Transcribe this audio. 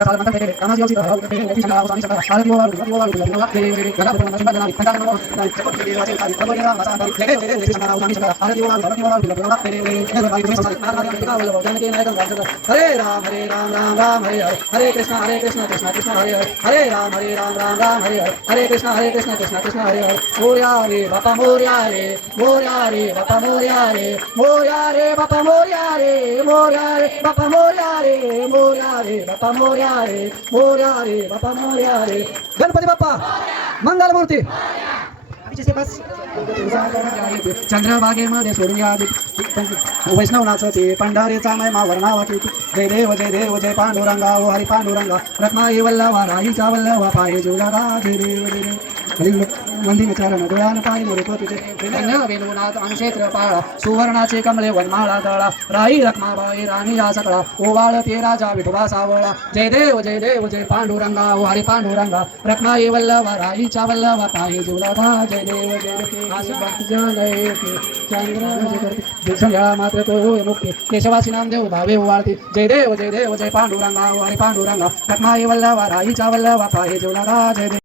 राम राम हरे कृष्ण कृष्ण कृष्ण हरे हरे राम राम हरे कृष्ण कृष्ण कृष्ण हरे हरे मोरया रे बापा मोरया रे बापा मोरया रे बापा मोरया रे बापा मोरया रे बापा मोरया रे बापा मोरया रे गणपती बाप्पा मंगल मूर्ती चंद्रभागेमध्ये सोडूया वैष्णवनाचं ते पंढारेचा महिमा वर्णावाची जय देव जय पांडुरंगा ओ हरी पांडुरंगा रत्नाई वल्लभा राहीचा वल्लभा पाये जुलागा जय देव वंदिन चरण डोळ्यान पाय मोरे तुझे वेणुनाथ अंक्षेत्र पाळा सुवर्णाचे कमळे वनमाळा दळा राई रखमाबाई राणी या सकळा ओवाळ ते राजा विठोबा सावळा जय देव जय पांडुरंगा ओ हरी पांडुरंगा रत्नाई वल्लभा राहीचा वल्लभा पाये जुलागा जय देव चंद्र मात्र तो मुक्ती केशवासी नामदेव भावे वाळती जय देव जय पांडुरंगा ओ हरी पांडुरंगा रत्नाई वल्लभा राहीचा वल्लभा पाये जुलागा जय देव